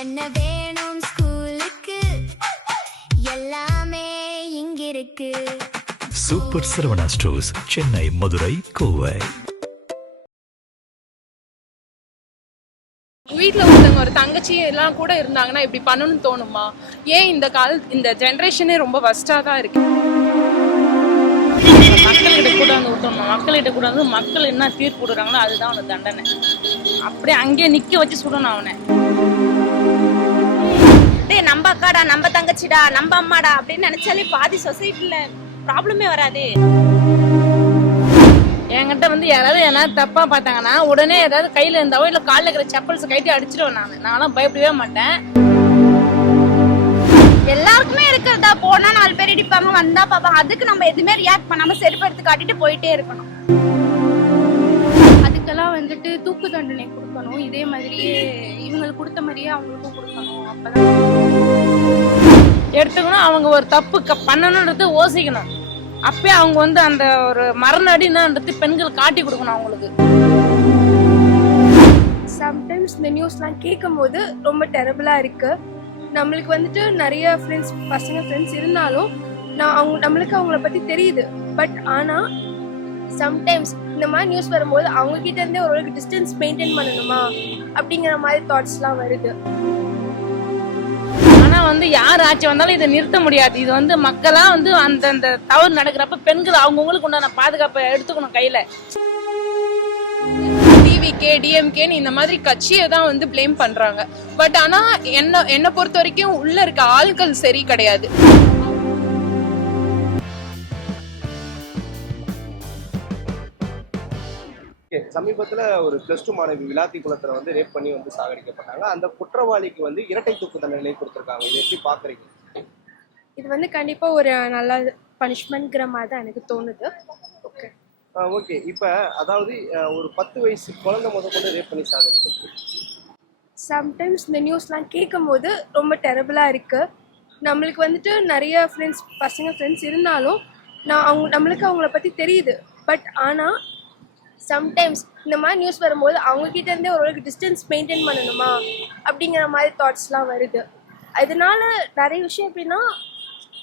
என்ன வேணும் ஸ்கூலுக்கு எல்லாமே இங்கிருக்கு. Super Saravana stores, Chennai, Madurai, Kovai. வீட்டில் ஒருத்தவங்க ஒரு தங்கச்சி எல்லாம் கூட இருந்தாங்கன்னா இப்படி பண்ணணும்னு தோணுமா? ஏன் இந்த ஜென்ரேஷனே ரொம்ப வஸ்டாக தான் இருக்கு. மக்கள்கிட்ட கூட வந்து விட்டோம், மக்கள்கிட்ட கூட வந்து மக்கள் என்ன தீர்ப்பு விடுறாங்களோ அதுதான் அவனுக்கு தண்டனை. அப்படியே அங்கேயே நிற்க வச்சு சுடணும் அவனை. டேய் நம்ம அக்காடா, நம்ம தங்கச்சிடா, நம்ம அம்மாடா அப்படின்னு நினைச்சாலே பாதி சொசைட்டில ப்ராப்ளமே வராது. என்கிட்ட வந்து யாராவது தப்பா பார்த்தாங்கன்னா உடனே ஏதாவது கையில இருந்தாவோ இல்லை காலில் இருக்கிற செப்பல்ஸ் கைட்டி அடிச்சிடுவேன். நான்லாம் பயப்படவே மாட்டேன். எல்லாருக்குமே இருக்கிறதா, போனா 4 பேர் இடிப்பாங்க, வந்தா பாப்பாங்க. அதுக்கு நம்ம எதுவுமே ரியாக்ட் பண்ணாம செருப்பு எடுத்து காட்டிட்டு போயிட்டே இருக்கணும். அதுக்கெல்லாம் வந்துட்டு தூக்கு தண்டனை கொடுக்கணும். இதே மாதிரியே இவங்களுக்கு கொடுத்த மாதிரியே அவங்களுக்கும் கொடுக்கணும். அப்பதான் எடுத்துக்கணும். அவங்க ஒரு தப்பு பண்ணணுன்றது யோசிக்கணும். அப்பயே அவங்க வந்து அந்த ஒரு மரணடின்றது பெண்கள் காட்டி கொடுக்கணும் அவங்களுக்கு. சம்டைம்ஸ் இந்த நியூஸ்லாம் கேட்கும் போது ரொம்ப டெரபிளாக இருக்குது. நம்மளுக்கு வந்துட்டு நிறைய பசங்க ஃப்ரெண்ட்ஸ் இருந்தாலும் நம்மளுக்கு அவங்கள பற்றி தெரியுது. பட் ஆனால் சம்டைம்ஸ் இந்த மாதிரி நியூஸ் வரும்போது அவங்க கிட்ட இருந்தே ஒரு டிஸ்டன்ஸ் மெயின்டைன் பண்ணணுமா அப்படிங்கிற மாதிரி தாட்ஸ்லாம் வருது. ஆனா வந்து யார் ஆட்சி வந்தாலும் இதை நிறுத்த முடியாது. இது வந்து மக்களா வந்து அந்த தவறு நடக்கிறப்ப பெண்கள் அவங்கவுங்களுக்கு உண்டான பாதுகாப்பை எடுத்துக்கணும் கையில. டிவிகே டிஎம்கேன்னு இந்த மாதிரி கட்சியை தான் வந்து பிளேம் பண்றாங்க. பட் ஆனா என்னை பொறுத்த வரைக்கும் உள்ள இருக்க ஆட்கள் சரி கிடையாது. சமீபத்துல ஒரு +2 மாணவி விளாத்திக்குளத்துல வந்து ரேப் பண்ணி வந்து சாகடிக்கப்பட்டாங்க. அந்த குற்றவாளிக்கு வந்து இரட்டை தூக்கு தண்டனை கொடுத்திருக்காங்க. இதை எப்படி பாக்குறீங்க? இது வந்து கண்டிப்பா ஒரு நல்ல பனிஷ்மெண்ட்ங்கிற மாதிரி தான் எனக்கு தோணுது. ஓகே. இப்ப அதாவது ஒரு 10 வயசு குழந்தை முதற்கொண்டு ரேப் பண்ணி சாகடிக்கப்பட்டு சம்டைம்ஸ் இந்த நியூஸ்லாம் கேட்கும் போது ரொம்ப டெரபிளாக இருக்குது. நம்மளுக்கு வந்துட்டு நிறைய பசங்க ஃப்ரெண்ட்ஸ் இருந்தாலும் நம்மளுக்கு அவங்கள பற்றி தெரியுது. பட் ஆனால் சம்டைம்ஸ் இந்த மாதிரி நியூஸ் வரும்போது அவங்க கிட்ட இருந்தே ஒரு டிஸ்டன்ஸ் மெயின்டைன் பண்ணணுமா அப்படிங்கிற மாதிரி தாட்ஸ்லாம் வருது. அதனால நிறைய விஷயம் எப்படின்னா,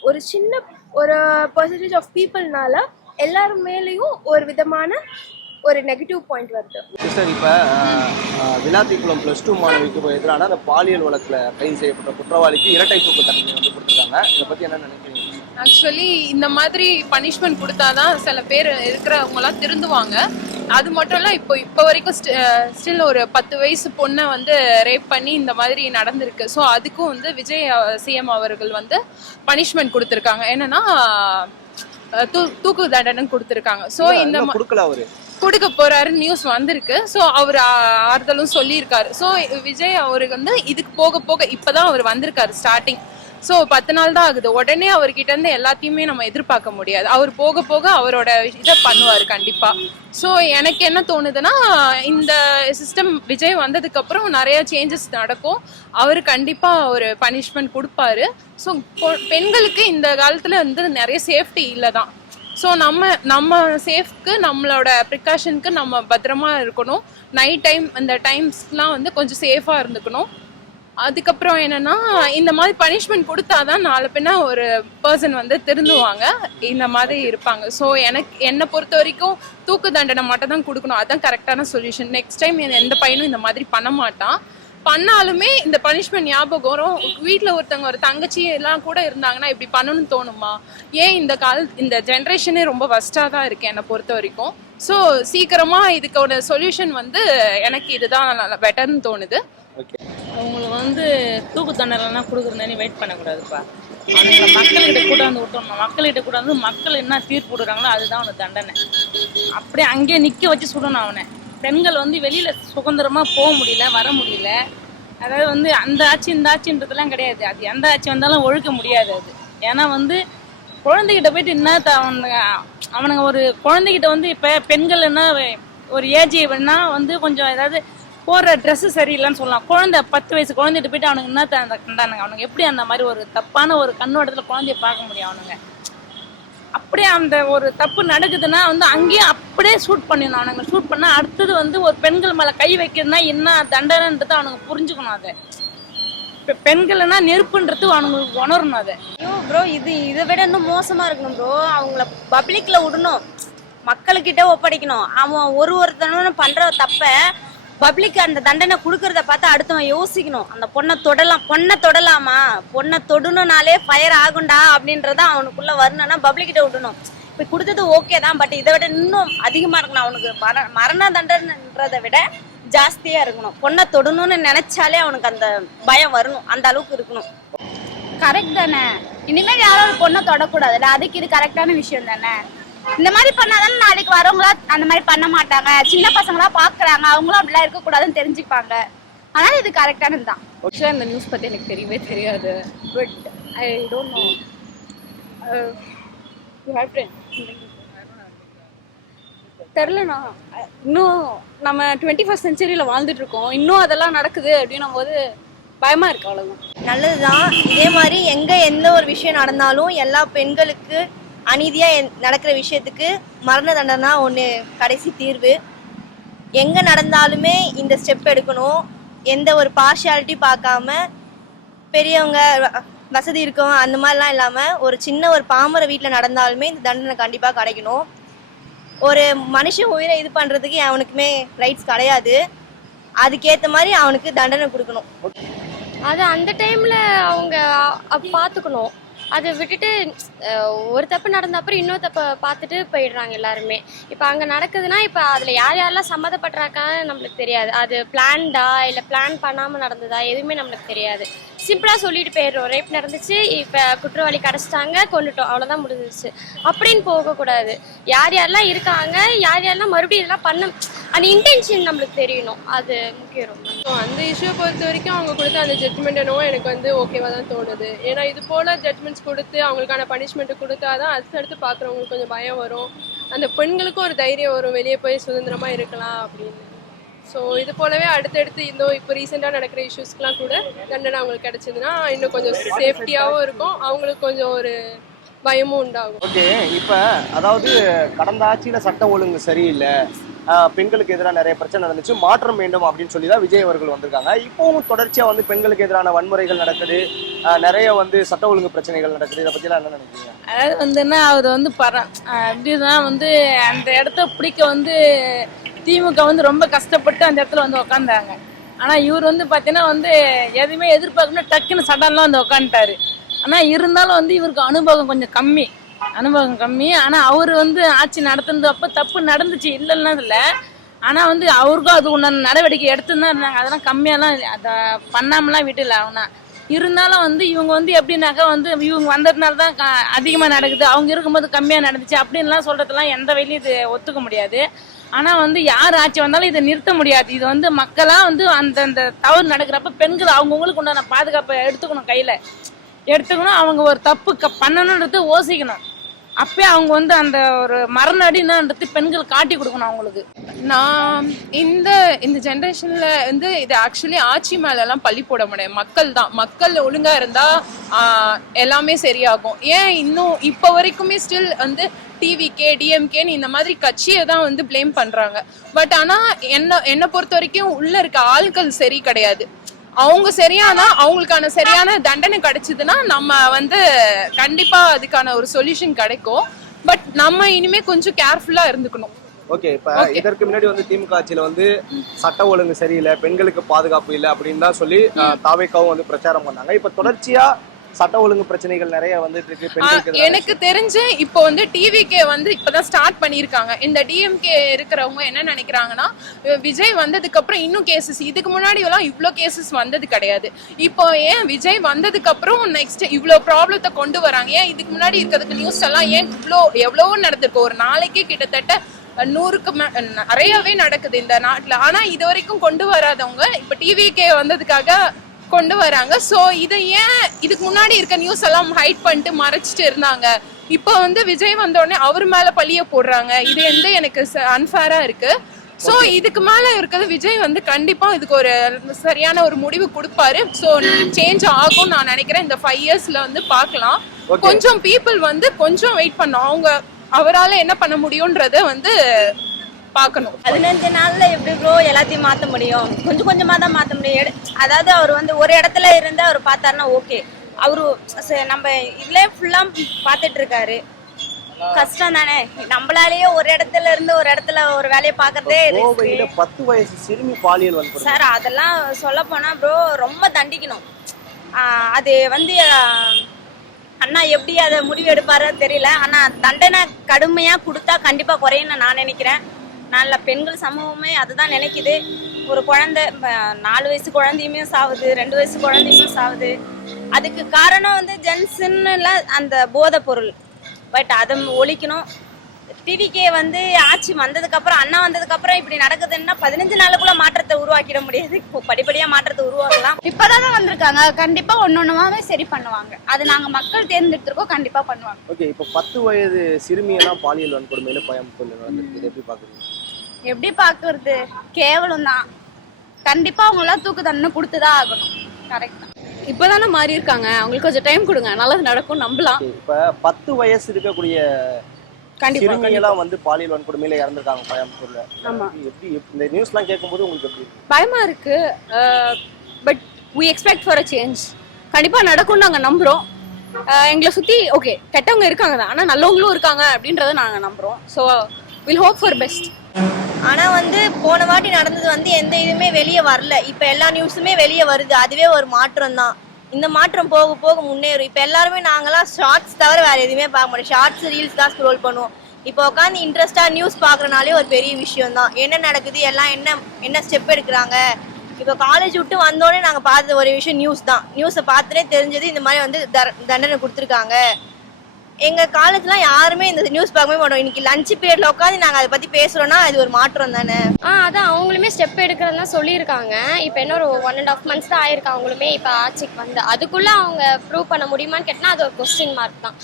ஒரு சின்ன பர்சன்டேஜ் ஆஃப் பீப்புள்னால எல்லாரும் மேலேயும் ஒரு விதமான ஒரு நெகட்டிவ் பாயிண்ட் வருது. சார், இப்போ விளாத்திக்குளம் +2 மாணவிக்கு எதிரான அந்த பாலியல் வழக்கில் கைது செய்யப்பட்ட குற்றவாளிக்கு இரட்டை தூக்கு தண்டனை வந்து கொடுத்துருக்காங்க. இதை பற்றி என்ன நினைக்கிறீங்க? ஆக்சுவலி இந்த மாதிரி பனிஷ்மெண்ட் கொடுத்தாதான் சில பேர் இருக்கிறவங்களாம் திருந்துவாங்க. அது மட்டும் இல்லை, இப்போ வரைக்கும் ஸ்டில் ஒரு 10 வயசு பொண்ணை வந்து ரேப் பண்ணி இந்த மாதிரி நடந்திருக்கு. ஸோ அதுக்கும் வந்து விஜய் சிஎம் அவர்கள் வந்து பனிஷ்மெண்ட் கொடுத்துருக்காங்க. என்னன்னா தூக்கு தண்டனை கொடுத்துருக்காங்க. ஸோ இந்த கொடுக்க போறாரு நியூஸ் வந்திருக்கு. ஸோ அவர் ஆறுதலும் சொல்லியிருக்காரு. ஸோ விஜய் அவருக்கு வந்து இதுக்கு போக போக இப்பதான் அவர் வந்திருக்காரு ஸ்டார்டிங். ஸோ 10 நாள் தான் ஆகுது. உடனே அவர்கிட்ட இருந்து எல்லாத்தையுமே நம்ம எதிர்பார்க்க முடியாது. அவர் போக போக அவரோட இதை பண்ணுவார் கண்டிப்பா. ஸோ எனக்கு என்ன தோணுதுன்னா, இந்த சிஸ்டம் விஜய் வந்ததுக்கு அப்புறம் நிறைய சேஞ்சஸ் நடக்கும். அவர் கண்டிப்பா ஒரு பனிஷ்மெண்ட் கொடுப்பாரு. ஸோ பெண்களுக்கு இந்த காலத்துல வந்து நிறைய சேஃப்டி இல்லை தான். ஸோ நம்ம சேஃப்க்கு, நம்மளோட ப்ரிகாஷனுக்கு நம்ம பத்திரமா இருக்கணும். நைட் டைம் அந்த டைம்ஸ்லாம் வந்து கொஞ்சம் சேஃபாக இருந்துக்கணும். அதுக்கப்புறம் என்னன்னா, இந்த மாதிரி பனிஷ்மெண்ட் கொடுத்தாதான் நாளை பின்ன ஒரு பர்சன் வந்து திருந்துவாங்க, இந்த மாதிரி இருப்பாங்க. ஸோ என்னை பொறுத்த வரைக்கும் தூக்கு தண்டனை மட்டும் தான் கொடுக்கணும். அதுதான் கரெக்டான சொல்யூஷன். நெக்ஸ்ட் டைம் எந்த பையனும் இந்த மாதிரி பண்ண மாட்டான். பண்ணாலுமே இந்த பனிஷ்மெண்ட் ஞாபகம் வரும். வீட்டில் ஒருத்தவங்க ஒரு தங்கச்சி எல்லாம் கூட இருந்தாங்கன்னா இப்படி பண்ணணும்னு தோணுமா? ஏன் இந்த ஜென்ரேஷனே ரொம்ப வஸ்டாக தான் இருக்கு என்னை பொறுத்த வரைக்கும். ஸோ சீக்கிரமா இதுக்கோட சொல்யூஷன் வந்து எனக்கு இதுதான் பெட்டர்னு தோணுது. அவங்களுக்கு வந்து தூக்கு தண்டனைலாம் கொடுக்குறதுனே வெயிட் பண்ணக்கூடாதுப்பா. அவனுங்களை மக்கள்கிட்ட கூட வந்து விட்டோம், மக்கள்கிட்ட கூட வந்து மக்கள் என்ன தீர்ப்பு விடுறாங்களோ அதுதான் அவனுக்கு தண்டனை. அப்படியே அங்கேயே நிற்க வச்சு சுடணும் அவனை. பெண்கள் வந்து வெளியில சுதந்திரமா போக முடியல, வர முடியல. அதாவது வந்து அந்த ஆட்சி இந்த ஆட்சின்றதுலாம் கிடையாது. அது எந்த ஆட்சி வந்தாலும் ஒழுக்க முடியாது அது. ஏன்னா வந்து குழந்தைகிட்ட போயிட்டு என்ன அவனுங்க ஒரு குழந்தைகிட்ட வந்து இப்போ பெண்கள் என்ன ஒரு ஏஜ் வேணா வந்து கொஞ்சம் ஏதாவது போடுற ட்ரெஸ்ஸு சரியில்லைன்னு சொல்லலாம். 10 வயசு குழந்தைகிட்ட போயிட்டு அவனுக்கு என்ன கண்டானுங்க? அவனுங்க எப்படி அந்த மாதிரி ஒரு தப்பான ஒரு கண்ணோட்டத்தில் குழந்தைய பார்க்க முடியும்? அவனுங்க அப்படியே அந்த ஒரு தப்பு நடக்குதுன்னா வந்து அங்கேயே அப்படியே ஷூட் பண்ணிடணும். அவனுங்க ஷூட் பண்ணால் அடுத்தது வந்து ஒரு பெண்கள் மேலே கை வைக்கிறதுனா என்ன தண்டனைன்றது அவனுங்க புரிஞ்சுக்கணும். அதை பெண்கள்னா நெருப்புன்றது அவங்களுக்கு உணரணும் அதை. ஐயோ ப்ரோ, இதை விட இன்னும் மோசமா இருக்கணும் ப்ரோ. அவங்கள பப்ளிக்ல விடணும், மக்கள்கிட்ட ஒப்படைக்கணும். அவன் ஒருத்தனும் பண்ற தப்ப பப்ளிக் அந்த தண்டனை கொடுக்கறத பார்த்து அடுத்தவன் யோசிக்கணும். அந்த பொண்ணை தொடலாமா, பொண்ணை தொடணும்னாலே ஃபயர் ஆகுண்டா அப்படின்றத அவனுக்குள்ள வரணும்னா பப்ளிக் கிட்ட விடணும். இப்போ கொடுத்தது ஓகே தான், பட் இதை விட இன்னும் அதிகமா இருக்கணும். அவனுக்கு மரண தண்டனைன்றதை விட ஜாஸ்தியா இருக்கணும். பொண்ணை தொடணும்னு நினைச்சாலே அவனுக்கு அந்த பயம் வரணும், அந்த அளவுக்கு இருக்கணும். கரெக்ட் தானே, இனிமேல் யாரும் ஒரு பொண்ணை தொடக்கூடாதுல்ல, அதுக்கு இது கரெக்டான விஷயம் தானே. இந்த மாதிரி பண்ணாதானே நாளைக்கு வரவங்களா அந்த மாதிரி பண்ண மாட்டாங்க. சின்ன பசங்களா பாக்குறாங்க, அவங்களும் அப்படிலாம் இருக்கக்கூடாதுன்னு தெரிஞ்சுப்பாங்க. அதனால இது கரெக்டானது தான். ஆக்சுவலாக இந்த நியூஸ் பற்றி எனக்கு தெரியவே தெரியாது. But I don't know. தெரிலண்ணா, இன்னும் நம்ம 21st செஞ்சுரியில் வாழ்ந்துட்டு இருக்கோம், இன்னும் அதெல்லாம் நடக்குது அப்படின்னும் போது பயமா இருக்கு, அவ்வளவுதான். நல்லதுதான். இதே மாதிரி எந்த ஒரு விஷயம் நடந்தாலும் எல்லா பெண்களுக்கு அநீதியா நடக்கிற விஷயத்துக்கு மரண தண்டனை ஒன்று கடைசி தீர்வு. எங்க நடந்தாலுமே இந்த ஸ்டெப் எடுக்கணும். எந்த ஒரு பார்ஷியாலிட்டி பார்க்காம பெரியவங்க வசதி இருக்கவங்க அந்த மாதிரிலாம் இல்லாமல் ஒரு சின்ன ஒரு பாமர வீட்டில் நடந்தாலுமே இந்த தண்டனை கண்டிப்பாக கிடைக்கணும். ஒரு மனுஷன் உயிரை இது பண்ணுறதுக்கு அவனுக்குமே ரைட்ஸ் கிடையாது. அதுக்கேற்ற மாதிரி அவனுக்கு தண்டனை கொடுக்கணும். அது அந்த டைமில் அவங்க பார்த்துக்கணும். அதை விட்டுட்டு ஒரு தப்பு நடந்த அப்புறம் இன்னொரு தப்பை பார்த்துட்டு போயிடுறாங்க எல்லாருமே. இப்போ அங்கே நடக்குதுன்னா இப்போ அதில் யார் யாரெல்லாம் சம்மந்தப்பட்டிருக்கான்னு நம்மளுக்கு தெரியாது. அது பிளான்டா இல்லை பிளான் பண்ணாமல் நடந்ததா எதுவுமே நம்மளுக்கு தெரியாது. சிம்பிளாக சொல்லிட்டு போயிடுறோம், ரேப் நடந்துச்சு, இப்போ குற்றவாளி கிடச்சிட்டாங்க, கொண்டுட்டோம், அவ்வளோதான் முடிஞ்சிச்சு அப்படின்னு போகக்கூடாது. யார் யாரெல்லாம் இருக்காங்க, யார் யாரெல்லாம் மறுபடியும் இதெல்லாம் பண்ண அந்த இன்டென்ஷன் நம்மளுக்கு தெரியணும், அது முக்கியம் ரொம்ப. ஸோ அந்த இஷ்யூவை பொறுத்த வரைக்கும் அவங்க கொடுத்த அந்த ஜட்ஜ்மெண்ட் என்னவோ எனக்கு வந்து ஓகேவாக தான் தோணுது. ஏன்னா இது போல் ஜட்ஜ்மெண்ட்ஸ் கொடுத்து அவங்களுக்கான பனிஷ்மெண்ட்டு கொடுத்தாதான் அடுத்தடுத்து பார்க்குறவங்களுக்கு கொஞ்சம் பயம் வரும், அந்த பெண்களுக்கும் ஒரு தைரியம் வரும், வெளியே போய் சுதந்திரமாக இருக்கலாம் அப்படின்னு. ஸோ இது போலவே அடுத்தடுத்து இப்போ ரீசெண்டாக நடக்கிற இஷ்யூஸ்க்கெலாம் கூட தண்டனை அவங்களுக்கு கிடைச்சதுன்னா இன்னும் கொஞ்சம் சேஃப்டியாகவும் இருக்கும், அவங்களுக்கு கொஞ்சம் ஒரு பயமும் உண்டாகும். ஓகே, இப்போ அதாவது கடந்த ஆட்சியில் சட்ட ஒழுங்கு சரியில்லை, பெண்களுக்கு எதிராக நிறைய பிரச்சனை நடந்துச்சு, மாற்றம் வேண்டும் அப்படின்னு சொல்லி தான் விஜய் அவர்கள் வந்திருக்காங்க. இப்போவும் தொடர்ச்சியாக வந்து பெண்களுக்கு எதிரான வன்முறைகள் நடக்குது, நிறைய வந்து சட்ட ஒழுங்கு பிரச்சனைகள் நடக்குது. இதை பற்றிலாம் என்ன நினைக்கிறீங்க? அதாவது வந்துன்னா அவர் வந்து எப்படிதான் வந்து அந்த இடத்த பிடிக்க திமுக ரொம்ப கஷ்டப்பட்டு அந்த இடத்துல உட்காந்தாங்க. ஆனால் இவர் பார்த்தீங்கன்னா எதுவுமே எதிர்பார்க்கணும், டக்குன்னு சடன்லாம் உட்காந்துட்டாரு. ஆனால் இருந்தாலும் இவருக்கு அனுபவம் கொஞ்சம் கம்மி. ஆனால் அவர் ஆட்சி நடத்துனது அப்போ தப்பு நடந்துச்சு, இல்லைன்னா இல்லை. ஆனால் அவருக்கும் அது உண்டான நடவடிக்கை எடுத்துன்னு தான் இருந்தாங்க. அதெல்லாம் கம்மியாலாம் அதை பண்ணாமலாம் விட்டுல. அவனா இருந்தாலும் இவங்க எப்படின்னாக்கா இவங்க வந்ததுனால தான் அதிகமாக நடக்குது, அவங்க இருக்கும்போது கம்மியாக நடந்துச்சு அப்படின்லாம் சொல்கிறதுலாம் எந்த வழியும் இது ஒத்துக்க முடியாது. ஆனால் யார் ஆட்சி வந்தாலும் இதை நிறுத்த முடியாது. இது மக்களாக அந்த தவறு நடக்கிறப்ப பெண்கள் அவங்கவுங்களுக்கு உண்டான பாதுகாப்பை எடுத்துக்கணும், கையில் எடுத்துக்கணும். அவங்க ஒரு தப்பு பண்ணணுன்றது யோசிக்கணும். அப்பயே அவங்க அந்த ஒரு மரண அடின்றது பெண்கள் காட்டி கொடுக்கணும் அவங்களுக்கு. நான் இந்த ஜென்ரேஷனில் இது ஆக்சுவலி ஆட்சி மேலெல்லாம் பழி போட முடியாது, மக்கள் ஒழுங்காக இருந்தால் எல்லாமே சரியாகும். ஏன் இன்னும் இப்போ வரைக்குமே ஸ்டில் டிவிகே டிஎம்கேன்னு இந்த மாதிரி கட்சியை தான் ப்ளேம் பண்ணுறாங்க. பட் ஆனால் என்னை பொறுத்த வரைக்கும் உள்ளே இருக்க ஆட்கள் சரி கிடையாது. அவங்க சரியானா அவங்களுக்கான சரியான தண்டனை கிடைச்சதுன்னா நம்ம கண்டிப்பா அதுக்கான ஒரு சொல்யூஷன் கிடைக்கும். பட் நம்ம இனிமே கொஞ்சம் கேர்ஃபுல்லா இருந்துக்கணும். ஓகே, இப்ப இதற்கு முன்னாடி திமுக ஆட்சியில சட்ட ஒழுங்கு சரியில்லை, பெண்களுக்கு பாதுகாப்பு இல்லை அப்படின்னு தான் சொல்லி தாவேக்காவும் பிரச்சாரம் பண்ணாங்க. இப்ப தொடர்ச்சியா சட்ட ஒழுங்கு பிரச்சனைகள் நிறைய வந்துட்டு இருக்கு. எனக்கு தெரிஞ்சு இப்போ டிவிகே இப்பதான் ஸ்டார்ட் பண்ணிருக்காங்க. இந்த டிஎம்கே இருக்கிறவங்க என்ன நினைக்கிறாங்கன்னா, விஜய் வந்ததுக்கு அப்புறம் இன்னும் கேசஸ், இதுக்கு முன்னாடி எல்லாம் இவ்வளோ கேசஸ் வந்தது கிடையாது. இப்போ ஏன் விஜய் வந்ததுக்கு அப்புறம் நெக்ஸ்ட் இவ்வளோ ப்ராப்ளத்தை கொண்டு வராங்க? ஏன் இதுக்கு முன்னாடி இருக்கிறதுக்கு நியூஸ் எல்லாம் ஏன் எவ்வளவோ நடந்திருக்கு? ஒரு நாளைக்கே கிட்டத்தட்ட 100க்கு நிறையவே நடக்குது இந்த நாட்டுல. ஆனா இது வரைக்கும் கொண்டு வராதவங்க இப்ப டிவிகே வந்ததுக்காக கொண்டு வராங்க. ஸோ இதை ஏன் இதுக்கு முன்னாடி இருக்க நியூஸ் எல்லாம் ஹைட் பண்ணிட்டு மறைச்சிட்டு இருந்தாங்க? இப்போ விஜய் வந்தோடனே அவர் மேல பழிய போடுறாங்க. இது எனக்கு அன்ஃபேரா இருக்கு. ஸோ இதுக்கு மேல இருக்கிறது விஜய் கண்டிப்பா இதுக்கு ஒரு சரியான ஒரு முடிவு கொடுப்பாரு. ஸோ சேஞ்ச் ஆகும் நான் நினைக்கிறேன். இந்த 5 இயர்ஸ்ல பார்க்கலாம். கொஞ்சம் பீப்புள் கொஞ்சம் வெயிட் பண்ணோம், அவங்க அவரால் என்ன பண்ண முடியும்ன்றத பார்க்கணும். 15 நாள்ல எப்படி ப்ரோ எல்லாத்தையும் மாத்த முடியும்? கொஞ்சம் கொஞ்சமா தான் மாத்த முடியும். அதாவது அவர் வந்து ஒரு இடத்துல இருந்து அவர் பார்த்தாருன்னா ஓகே. அவரு நம்ம இதுல ஃபுல்லா பார்த்துட்டு இருக்காரு. கஷ்டம் தானே, நம்மளாலேயே ஒரு இடத்துல இருந்து ஒரு இடத்துல ஒரு வேலையை பாக்குறதே. 10 வயசு சிறுமி பாலியல் வன்கொடுமை சார் அதெல்லாம் சொல்ல போனா ப்ரோ ரொம்ப தண்டிக்கணும். அது வந்து அண்ணா எப்படி அதை முடிவு எடுப்பாருன்னு தெரியல. ஆனா தண்டனை கடுமையா கொடுத்தா கண்டிப்பா குறையும்னு நான் நினைக்கிறேன். நல்ல பெண்கள் சமூகமே அதுதான் நினைக்குது. ஒரு குழந்தை 4 வயசு குழந்தையுமே சாவுது, 2 வயசு குழந்தையுமே சாவுது. அதுக்கு காரணம் வந்து ஜென்ஸுன்னு அந்த போதை பொருள். பட் அதை ஒழிக்கணும். டிவிக்கே வந்து ஆட்சி வந்ததுக்கு அப்புறம், அண்ணா வந்ததுக்கு அப்புறம் இப்படி நடக்குதுன்னா 15 நாளுக்குள்ள மாற்றத்தை உருவாக்கிட முடியாது. படிப்படியா மாற்றத்தை உருவாக்கலாம். இப்பதான் வந்திருக்காங்க, கண்டிப்பா ஒன்னொன்னுமாவே சரி பண்ணுவாங்க. அது நாங்க மக்கள் தேர்ந்தெடுத்திருக்கோம், கண்டிப்பா பண்ணுவாங்க. ஓகே, இப்போ 10 வயது சிறுமியெல்லாம் பாலியல் வன்கொடுமையில கோயம்புத்தூர்ல நடந்திருக்கு. எப்படி பாக்குறீங்க? எப்படி பாக்குறது, கேவலம் தான். கண்டிப்பா அவங்க எல்லாம் தூக்கு தண்டனை கொடுத்துதான் ஆகணும். கரெக்ட் தான். இப்பதானே மாறி இருக்காங்க, அவங்களுக்கு கொஞ்சம் டைம் கொடுங்க, நல்லது நடக்கும் நம்பலாம். இப்ப 10 வயசு இருக்கக்கூடிய சிறுமியெல்லாம் வந்து பாலியல் வன்கொடுமையில இறந்துருக்காங்க கோயம்புத்தூர்ல. எப்படி இந்த நியூஸ்லாம் கேட்கும்போது உங்களுக்கு எப்படி இருக்கு? பயமா இருக்கு. But we expect for a change. கண்டிப்பா நடக்கும்னு நாங்க நம்புறோம். எங்களை சுத்தி ஓகே கெட்டவங்க இருக்காங்க தான், ஆனா நல்லவங்களும் இருக்காங்க அப்படின்றத நாங்க நம்புறோம். So we'll hope for best. ஆனா வந்து போன வாட்டி நடந்தது வந்து எந்த இதுவுமே வெளியே வரல. இப்ப எல்லா நியூஸுமே வெளியே வருது. அதுவே ஒரு மாற்றம் தான். இந்த மாற்றம் போக போக முன்னேறும். இப்ப எல்லாருமே நாங்களாம் ஷார்ட்ஸ் தவிர வேற எதுவுமே பார்க்க மாட்டோம். ஷார்ட்ஸ் ரீல்ஸ் தான் ஸ்க்ரோல் பண்ணுவோம். இப்போ உட்காந்து இன்ட்ரெஸ்டா நியூஸ் பாக்குறனாலே ஒரு பெரிய விஷயம் தான். என்ன நடக்குது, எல்லாம் என்ன ஸ்டெப் எடுக்கிறாங்க. இப்போ காலேஜ் விட்டு வந்தோடனே நாங்க பார்த்த ஒரு விஷயம் நியூஸ் தான். நியூஸை பார்த்துட்டே தெரிஞ்சது இந்த மாதிரி வந்து தண்டனை கொடுத்துருக்காங்க. எங்க காலேஜ்லாம் யாருமே இந்த நியூஸ் பார்க்கவே மாட்டோம். இன்னைக்கு லஞ்ச் பீரியட்ல உட்காந்து நாங்க அதை பத்தி பேசுறோம்னா அது ஒரு மாற்றம் தானே. அதான் அவங்களுமே ஸ்டெப் எடுக்கிறதா சொல்லியிருக்காங்க. இப்போ என்ன ஒரு 1.5 months தான் ஆயிருக்கு அவங்களுமே இப்போ ஆட்சிக்கு வந்து. அதுக்குள்ள அவங்க ப்ரூவ் பண்ண முடியுமான்னு கேட்டால் அது ஒரு கொஸ்டின் மார்க் தான்.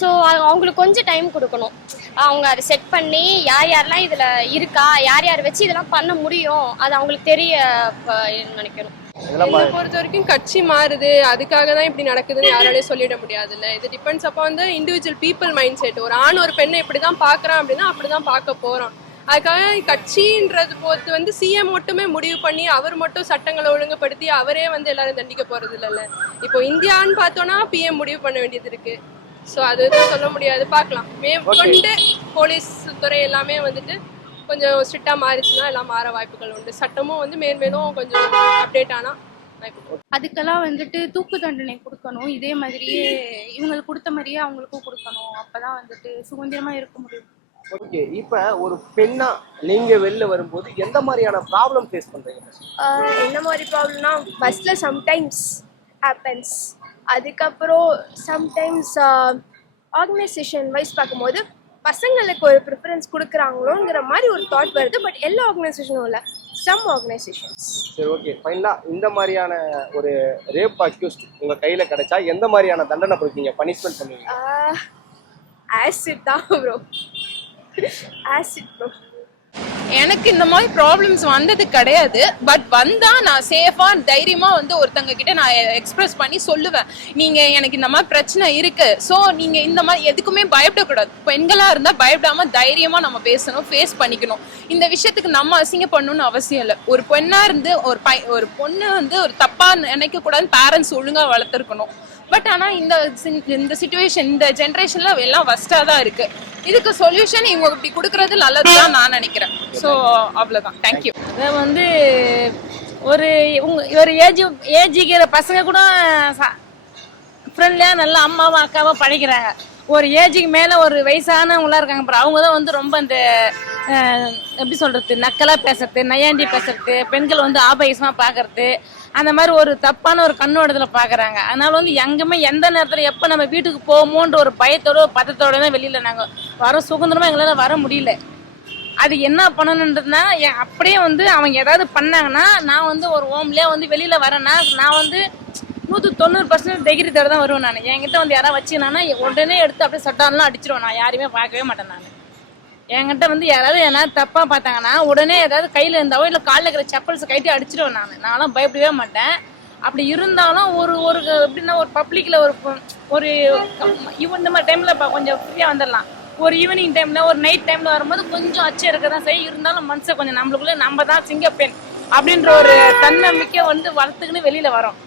ஸோ அவங்களுக்கு கொஞ்சம் டைம் கொடுக்கணும். அவங்க அதை செட் பண்ணி யார் யாரெல்லாம் இதில் இருக்கா, யார் யார் வச்சு இதெல்லாம் பண்ண முடியும், அது அவங்களுக்கு தெரிய நினைக்கணும். என்னை பொறுத்த வரைக்கும் கட்சி மாறுது, அதுக்காக தான் இப்படி நடக்குதுன்னு யாராலையும் சொல்லிட முடியாதுல்ல. இது டிபெண்ட்ஸ் அப்போ வந்து இண்டிவிஜுவல் பீப்புள் மைண்ட் செட். ஒரு ஆண் ஒரு பெண்ணை இப்படி தான் பார்க்குறான் அப்படின்னா அப்படி தான் பார்க்க போகிறோம். அதுக்காக கட்சின்றது பொறுத்து வந்து சிஎம் மட்டுமே முடிவு பண்ணி அவர் மட்டும் சட்டங்களை ஒழுங்குபடுத்தி அவரே வந்து எல்லாரும் தண்டிக்க போகிறது இல்லைல்ல. இப்போ இந்தியான்னு பார்த்தோன்னா பிஎம் முடிவு பண்ண வேண்டியது இருக்குது. ஸோ அது சொல்ல முடியாது, பார்க்கலாம். மேற்கொண்டு போலீஸ் துறை எல்லாமே வந்துட்டு கொஞ்சம் ஸ்ட்ரிக்டாக மாறிச்சுன்னா எல்லாம் மாற வாய்ப்புகள் உண்டு. சட்டமும் வந்து மேலும் கொஞ்சம் அப்டேட் ஆனால் அதுக்கெல்லாம் வந்துட்டு தூக்கு தண்டனை கொடுக்கணும். இதே மாதிரியே இவங்களுக்கு கொடுத்த மாதிரியே அவங்களுக்கும் கொடுக்கணும். அப்பதான் வந்துட்டு சுதந்திரமா இருக்க முடியும். ஓகே, இப்போ ஒரு பெண்ணா நீங்க வெளில வரும்போது எந்த மாதிரியான ப்ராப்ளம் ஃபேஸ் பண்றீங்க? என்ன மாதிரி ப்ராப்ளம்னா பஸ்ல சம்டைம்ஸ் ஹேப்பன்ஸ். அதுக்கப்புறம் சம்டைம்ஸ் ஆர்கனைசேஷன் வைஸ் பார்க்கும்போது பசங்களுக்கு ஒரு ப்ரிஃபரன்ஸ் கொடுக்குறாங்களோங்கிற மாதிரி ஒரு தாட் வருது. பட் எல்லா ஆர்கனைசேஷனும் இல்லை, சம் ஆர்கனைசேஷன்ஸ். சரி, ஓகே, ஃபைனலாக இந்த மாதிரியான ஒரு ரேப் அக்யூஸ்ட் உங்கள் கையில் கிடைச்சா எந்த மாதிரியான தண்டனை கொடுப்பீங்க, பனிஷ்மெண்ட் பண்ணுவீங்க? ஆசிட் தான் ப்ரோ, ஆசிட் ப்ரோ. எனக்கு இந்த மாதிரி ப்ராப்ளம்ஸ் வந்தது கிடையாது. பட் வந்தா நான் சேஃபா தைரியமா வந்து ஒருத்தங்க கிட்ட நான் எக்ஸ்பிரஸ் பண்ணி சொல்லுவேன், நீங்க எனக்கு இந்த மாதிரி பிரச்சனை இருக்கு, ஸோ நீங்க இந்த மாதிரி எதுக்குமே பயப்படக்கூடாது. பெண்களா இருந்தா பயப்படாம தைரியமா நம்ம பேசணும், ஃபேஸ் பண்ணிக்கணும். இந்த விஷயத்துக்கு நம்ம அசிங்கப்படணும்னு அவசியம் இல்லை. ஒரு பெண்ணா இருந்து ஒரு பொண்ணு வந்து ஒரு தப்பா நினைக்க கூடாது, பேரண்ட்ஸ் ஒழுங்கா வளர்த்துருக்கணும். பட் ஆனா இந்த சிச்சுவேஷன் இந்த ஜென்ரேஷன்ல எல்லாம் வஸ்டா தான் இருக்கு. இதுக்கு சொல்யூஷன் இவங்க இப்படி கொடுக்கறது நல்லதுதான் நான் நினைக்கிறேன். ஸோ அவ்வளவுதான். தேங்க்யூ. இதை வந்து ஒரு ஏஜிக்கிற பசங்க கூட ஃப்ரெண்ட்லியாக நல்லா அம்மாவும் அக்காவும் படிக்கிறாங்க. ஒரு ஏஜுக்கு மேலே ஒரு வயசானவங்களாம் இருக்காங்க அப்புறம் அவங்க தான் வந்து ரொம்ப இந்த எப்படி சொல்கிறது, நக்கலாக பேசுறது, நையாண்டி பேசுறது, பெண்கள் வந்து ஆபயசமாக பார்க்கறது, அந்த மாதிரி ஒரு தப்பான ஒரு கண்ணோட்டத்தில் பார்க்குறாங்க. அதனால வந்து எங்கேயுமே எந்த நேரத்தில் எப்போ நம்ம வீட்டுக்கு போகுமோன்ற ஒரு பயத்தோட பதத்தோட தான் வெளியில் நாங்கள் வர சுதந்திரமாக எங்களால் வர முடியல. அது என்ன பண்ணணுன்றதுனா அப்படியே வந்து அவங்க ஏதாவது பண்ணாங்கன்னா நான் வந்து ஒரு ஹோம்லேயே வந்து வெளியில் வரேன்னா நான் வந்து 190% தைரியத்தோட தான் வருவேன். நான் என்கிட்ட வந்து யாராவது வச்சுக்கினா உடனே எடுத்து அப்படியே சட்டாலாம் அடிச்சிருவேன். நான் யாரையுமே பார்க்கவே மாட்டேன். நான் என்கிட்ட வந்து யாராவது தப்பாக பார்த்தாங்கன்னா உடனே ஏதாவது கையில் இருந்தாவோ இல்லை காலில் இருக்கிற செப்பல்ஸை கைட்டி அடிச்சிடுவேன். நான்லாம் பயப்படவே மாட்டேன். அப்படி இருந்தாலும் ஒரு எப்படின்னா ஒரு பப்ளிக்கில் ஒரு இந்த மாதிரி டைமில் கொஞ்சம் ஃப்ரீயாக வந்துடலாம். ஒரு ஈவினிங் டைம்ல ஒரு நைட் டைம்ல வரும்போது கொஞ்சம் அச்சம் இருக்கதான் சரி, இருந்தாலும் மனசை கொஞ்சம் நம்மளுக்குள்ள நம்ம தான் சிங்கப்பெண் அப்படின்ற ஒரு தன்னம்பிக்கை வந்து வளர்த்துக்குன்னு வெளியில வரோம்.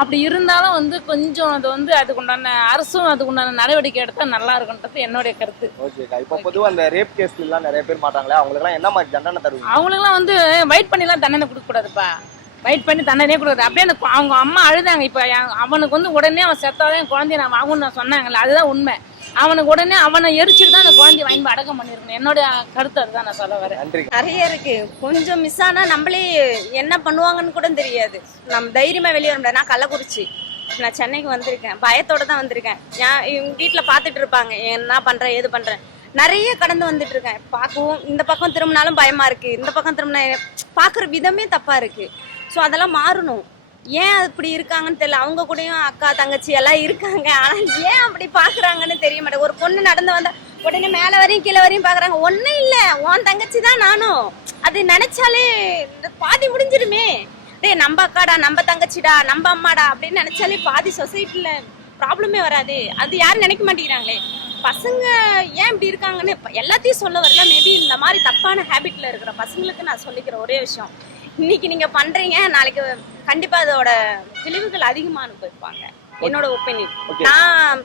அப்படி இருந்தாலும் வந்து கொஞ்சம் அது வந்து அதுக்குண்டான அரசும் அதுக்குண்டான நடவடிக்கை எடுத்தா நல்லா இருக்குன்றது என்னுடைய கருத்து. ஓகேக்கா, இப்போ பொதுவா அந்த ரேப் கேஸ்ல எல்லாம் நிறைய பேர் மாட்டாங்களே, அவங்களுக்கு எல்லாம் என்ன மாதிரி தண்டனை தருவீங்க? அவங்களுக்குலாம் வந்து வெயிட் பண்ணிலாம் தண்டனை கொடுக்க கூடாதுப்பா. வெயிட் பண்ணி தண்டனையே கொடுக்குறது. அப்படியே அந்த அவங்க அம்மா அழுதாங்க. இப்போ அவனுக்கு வந்து உடனே அவன் செத்தாதான் குழந்தைய நான் வாங்கணும்னு சொன்னாங்கல்ல, அதுதான் உண்மை. அவனுக்கு உடனே அவனை எரிச்சிட்டு தான் அந்த குழந்தைய வாங்கி அடக்கம் பண்ணிருக்கணும். என்னோட கருத்து அதுதான் நான் சொல்ல வரேன். நன்றி. நிறைய இருக்கு. கொஞ்சம் மிஸ் ஆனா நம்மளே என்ன பண்ணுவாங்கன்னு கூட தெரியாது. நம்ம தைரியமா வெளியே வர முடியாது. நான் கள்ளக்குறிச்சி, நான் சென்னைக்கு வந்திருக்கேன். பயத்தோட தான் வந்திருக்கேன். இவங்க வீட்டில் பார்த்துட்டு இருப்பாங்க என்ன பண்றேன் ஏது பண்றேன். நிறைய கடந்து வந்துட்டு இருக்கேன். பார்க்கவும் இந்த பக்கம் திரும்பினாலும் பயமா இருக்கு, இந்த பக்கம் திரும்பினா பார்க்குற விதமே தப்பா இருக்கு. ஸோ அதெல்லாம் மாறணும். ஏன் அப்படி இருக்காங்கன்னு தெரியல. அவங்க கூடயும் அக்கா தங்கச்சி எல்லாம் இருக்காங்க, ஆனால் ஏன் அப்படி பார்க்குறாங்கன்னு தெரிய மாட்டேன். ஒரு பொண்ணு நடந்து வந்தா உடனே மேலே வரையும் கீழே வரையும் பார்க்குறாங்க. ஒன்றும் இல்லை, உன் தங்கச்சி தான் நானும். அது நினைச்சாலே பாதி முடிஞ்சிருமே. டேய் நம்ம அக்காடா, நம்ம தங்கச்சிடா, நம்ம அம்மாடா அப்படின்னு நினைச்சாலே பாதி சொசைட்டில ப்ராப்ளமே வராது. அது யாரும் நினைக்க மாட்டேங்கிறாங்களே. பசங்க ஏன் இப்படி இருக்காங்கன்னு எல்லாத்தையும் சொல்ல வரல. மேபி இந்த மாதிரி தப்பான ஹேபிட்ல இருக்கிற பசங்களுக்கு நான் சொல்லிக்கிற ஒரே விஷயம், இன்னைக்கு நீங்க பண்றீங்க, நாளைக்கு கண்டிப்பா அதோட விளைவுகள் அதிகமா அனுபவிப்பாங்க. என்னோட ஒப்பீனியன். நான்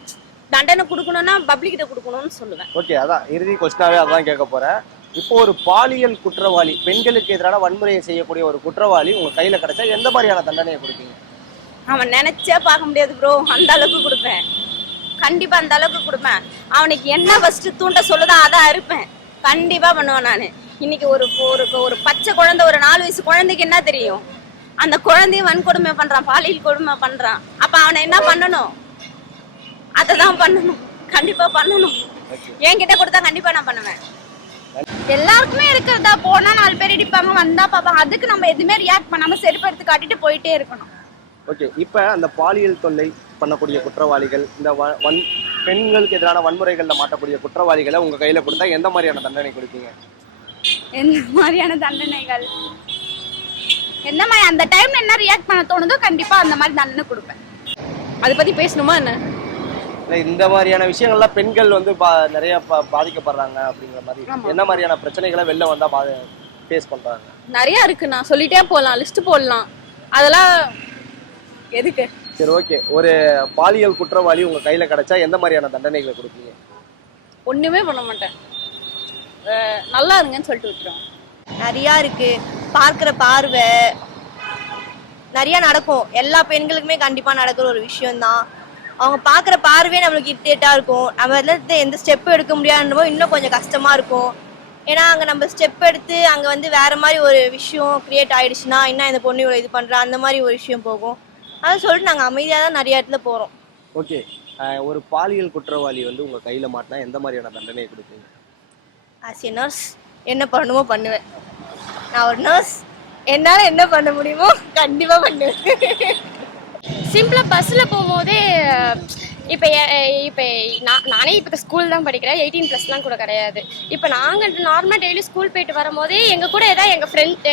தண்டனை கொடுக்கணும்னா பப்ளிக் கிட்ட கொடுக்கணும்னு சொல்லுவேன். ஓகே, அதான் இறுதி கொஸ்டினாவே அதான் கேட்க போறேன். இப்போ ஒரு பாலியல் குற்றவாளி, பெண்களுக்கு எதிரான வன்முறையை செய்யக்கூடிய ஒரு குற்றவாளி உங்க கையில கிடைச்சா எந்த மாதிரியான தண்டனையை கொடுப்பீங்க? அவன் நினைச்சே பார்க்க முடியாது ப்ரோ. அந்த அளவுக்கு கொடுப்பேன், கண்டிப்பா அந்த அளவுக்கு கொடுப்பேன். அவனுக்கு என்ன ஃபர்ஸ்ட் தூண்ட சொல்லுதோ அதான் இருப்பேன். கண்டிப்பா பண்ணுவேன் நான். இன்னைக்கு ஒரு பச்சை குழந்தை, ஒரு 4 வயசு குழந்தைக்கு என்ன தெரியும்? அந்த குழந்தையும் வன்கொடுமை பண்றான், பாலியல் கொடுமை பண்றான். அப்ப அவனை என்ன பண்ணணும்? அததான் பண்ணணும், கண்டிப்பா பண்ணணும். என்கிட்ட கொடுத்தா கண்டிப்பா நான் பண்ணுவேன். எல்லாருக்குமே இருக்கிறதா, போனா 4 பேர் இடிப்பாங்க, வந்தா பாப்பாங்க. அதுக்கு நம்ம எதுவுமே ரியாக்ட் பண்ணாம செருப்பு எடுத்து காட்டிட்டு போயிட்டே இருக்கணும். ஓகே, இப்ப அந்த பாலியல் தொல்லை பண்ணக்கூடிய குற்றவாளிகள், இந்த பெண்களுக்கு எதிரான வன்முறைகள்ல மாட்டக்கூடிய குற்றவாளிகளை உங்க கையில கொடுத்தா எந்த மாதிரியான தண்டனை கொடுப்பீங்க? எந்த மாதிரியான தண்டனைகள், எந்த மாதிரி அந்த டைம்ல என்ன ரியாக்ட் பண்ண தோணுதோ கண்டிப்பா அந்த மாதிரி தண்டனை கொடுப்பேன். அதை பத்தி பேசணுமா என்ன? இந்த மாதிரியான விஷயங்கள்லாம் பெண்கள் வந்து நிறைய பாதிக்கப்படுறாங்க அப்படிங்கிற மாதிரி என்ன மாதிரியான பிரச்சனைகளை வெளில வந்தா ஃபேஸ் பண்றாங்க? நிறைய இருக்கு, நான் சொல்லிட்டே போகலாம், லிஸ்ட் போடலாம். அதெல்லாம் எதுக்கு? சரி, ஓகே. ஒரு பாலியல் குற்றவாளி உங்க கையில கிடைச்சா எந்த மாதிரியான தண்டனைகளை கொடுப்பீங்க? ஒண்ணுமே பண்ண மாட்டேன், நல்லா இருங்கன்னு சொல்லிட்டு விட்டுருவேன். நிறையா இருக்கு. பார்க்குற பார்வை நிறைய நடக்கும். எல்லா பெண்களுக்குமே கண்டிப்பா நடக்கிற ஒரு விஷயம்தான். அவங்க பார்க்குற பார்வையே நம்மளுக்கு இரிட்டேட்டா இருக்கும். நம்ம இதில் எந்த ஸ்டெப் எடுக்க முடியாதுன்றப்போ இன்னும் கொஞ்சம் கஷ்டமா இருக்கும். ஏன்னா அங்கே நம்ம ஸ்டெப் எடுத்து அங்கே வந்து வேற மாதிரி ஒரு விஷயம் கிரியேட் ஆயிடுச்சுன்னா, இன்னும் இந்த பொண்ணு இவ்வளோ இது பண்ணுறா, அந்த மாதிரி ஒரு விஷயம் போகும். அதை சொல்லிட்டு நாங்கள் அமைதியாக தான் நிறைய இடத்துல போகிறோம். ஓகே, ஒரு பாலியல் குற்றவாளி வந்து உங்க கையில மாட்டினா எந்த மாதிரியான தண்டனையை கொடுப்பீங்க? ஆஸ் எ நர்ஸ் என்ன பண்ணணுமோ பண்ணுவேன். நான் ஒரு நர்ஸ், என்னால் என்ன பண்ண முடியுமோ கண்டிப்பாக பண்ணுவேன். சிம்பிளாக பஸ்ஸில் போகும்போதே இப்போ நானே இப்போ ஸ்கூல் தான் படிக்கிறேன், 18+லாம் கூட கிடையாது. இப்போ நாங்கள் நார்மலாக டெய்லி ஸ்கூல் போயிட்டு வரும்போதே எங்கள் கூட ஏதாவது எங்கள் ஃப்ரெண்ட்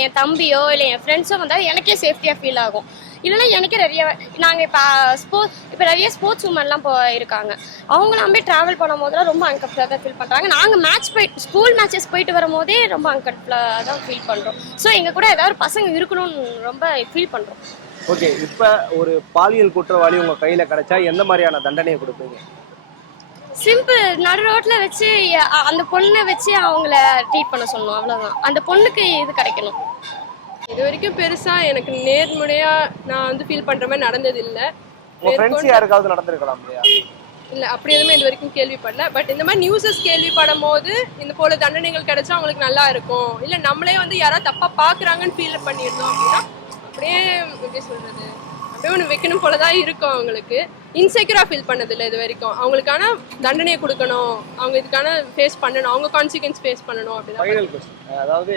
என் தம்பியோ இல்லை என் ஃப்ரெண்ட்ஸோ வந்தால் எனக்கே சேஃப்டியாக ஃபீல் ஆகும். இல்லைன்னா எனக்கே நிறைய நாங்கள் இப்போ நிறைய ஸ்போர்ட்ஸ் உமன்லாம் இருக்காங்க. அவங்களாம் போய் ட்ராவல் பண்ணும் போதெல்லாம் ரொம்ப அன்கம்ஃபர்டபுளாக தான் ஃபீல் பண்ணுறாங்க. நாங்கள் ஸ்கூல் மேட்சஸ் போயிட்டு வரும்போதே ரொம்ப அன்கம்ஃபர்டபுளாக தான் ஃபீல் பண்ணுறோம். ஸோ எங்கள் கூட ஏதாவது பசங்க இருக்கணும்னு ரொம்ப ஃபீல் பண்ணுறோம். ஓகே, இப்ப ஒரு பாலியல் குற்றவாளி உங்க கையில கிடைச்சா எந்த மாதிரியான தண்டனையை கொடுப்பீங்க? சிம்பிள், நடு ரோட்ல வச்சு அந்த பொண்ணை வச்சு அவங்கள ட்ரீட் பண்ண சொல்லணும், அவ்வளவுதான். அந்த பொண்ணுக்கு இது கிடைக்கணும். இது வரைக்கும் பெருசா எனக்கு நேர்முறையா நான் வந்து ஃபீல் பண்ற மாதிரி நடந்தது இல்ல. உங்க ஃப்ரெண்ட்ஸ் யாருக்காவது நடந்திருக்கலாம் இல்லையா? இல்ல, அப்படி எதுவுமே இது வரைக்கும் கேள்விப்படல. பட் இந்த மாதிரி நியூஸஸ் கேள்விப்படும் போது இந்த போல தண்டனைகள் கிடைச்சா அவங்களுக்கு நல்லா இருக்கும். இல்ல நம்மளே வந்து யாராவது தப்பா பாக்குறாங்கன்னு ஃபீல் பண்ணியிருந்தோம் அப்படின்னா அப்படியே எப்படி சொல்றது, அப்படியே ஒன்று வைக்கணும் போலதான் இருக்கும். அவங்களுக்கு இன்செக்யூரா ஃபீல் பண்ணதில்லை இது வரைக்கும். அவங்களுக்கான தண்டனையை கொடுக்கணும், அவங்க இதுக்கான ஃபேஸ் பண்ணணும், அவங்க கான்சிக்வன்ஸ் ஃபேஸ் பண்ணணும் அப்படிதான். ஃபைனல் क्वेश्चन, அதாவது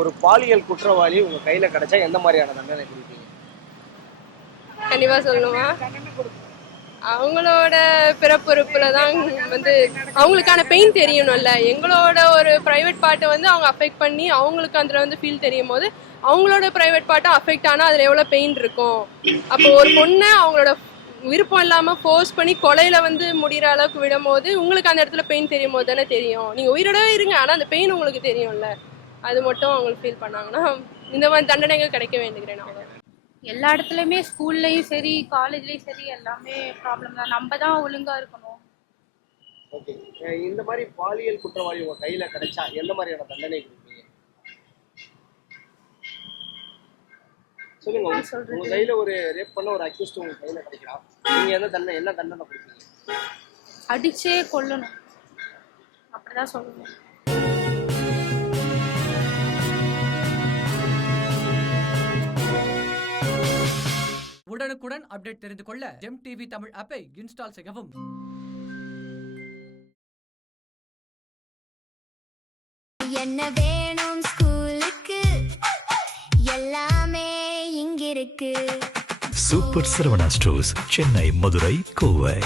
ஒரு பாலியல் குற்றவாளி உங்க கையில கிடைச்சா எந்த மாதிரியான தண்டனை கொடுப்பீங்க? கண்டிப்பா சொல்லணுமா, அவங்களோட பிறப்புறுப்புல தான் வந்து அவங்களுக்கான பெயின் தெரியணும்ல. எங்களோட ஒரு ப்ரைவேட் பார்ட்டை வந்து அவங்க அஃபெக்ட் பண்ணி அவங்களுக்கு அதில் வந்து ஃபீல் தெரியும் போது அவங்களோட ப்ரைவேட் பார்ட்டை அஃபெக்ட் ஆனால் அதில் எவ்வளோ பெயின் இருக்கும். அப்போ ஒரு பொண்ணை அவங்களோட விருப்பம் இல்லாமல் ஃபோர்ஸ் பண்ணி கொலையில் வந்து முடிகிற அளவுக்கு விடும்போது உங்களுக்கு அந்த இடத்துல பெயின் தெரியும் போது தானே தெரியும். நீங்கள் உயிரோட இருங்க, ஆனால் அந்த பெயின் உங்களுக்கு தெரியும்ல. அது மட்டும் அவங்களுக்கு ஃபீல் பண்ணாங்கன்னா இந்த மாதிரி தண்டனைகள் கிடைக்க வேண்டிக்கிறேன் நான். எல்லா இடத்துலையுமே ஸ்கூல்லையும் சரி காலேஜ்லேயும் சரி எல்லாமே ப்ராப்ளம் தான். நம்ம தான் ஒழுங்காக இருக்கணும். ஓகே, இந்த மாதிரி பாலியல் குற்றவாளி உங்க கையில கிடைச்சா எந்த மாதிரியான தண்டனை கொடுப்பீங்க? சொல்லுங்க. உங்க கையில ஒரு ரேப் பண்ண ஒரு அக்யூஸ்ட் உங்க கையில கிடைக்கிறான், நீங்க என்ன தண்டனை கொடுப்பீங்க? அடிச்சே கொல்லணும், அப்படிதான் சொல்லணும். உடனுக்குடன் அப்டேட் தெரிந்து கொள்ள ஜெம் டிவி தமிழ் ஆப்பை இன்ஸ்டால் செய்யவும். என்ன வேணும் ஸ்கூலுக்கு, எல்லாமே இங்கிருக்கு. Super Saravana stores, Chennai, Madurai, Kovai.